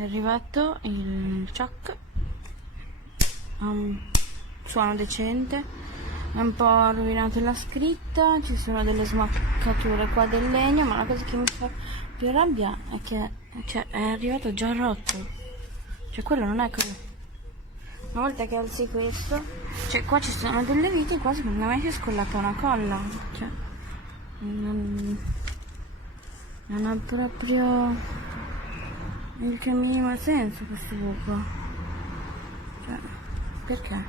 È arrivato il Chuck, ha un suono decente, è un po' rovinato la scritta, ci sono delle smaccature qua del legno, ma la cosa che mi fa più rabbia è che è arrivato già rotto, cioè quello non è quello. Una volta che alzi questo, cioè qua ci sono delle viti, qua secondo me si è scollata una colla, cioè non ha proprio il che minimo senso questo buco. Cioè, perché?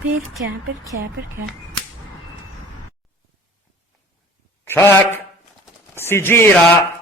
Perché? Perché? Chuck, si gira!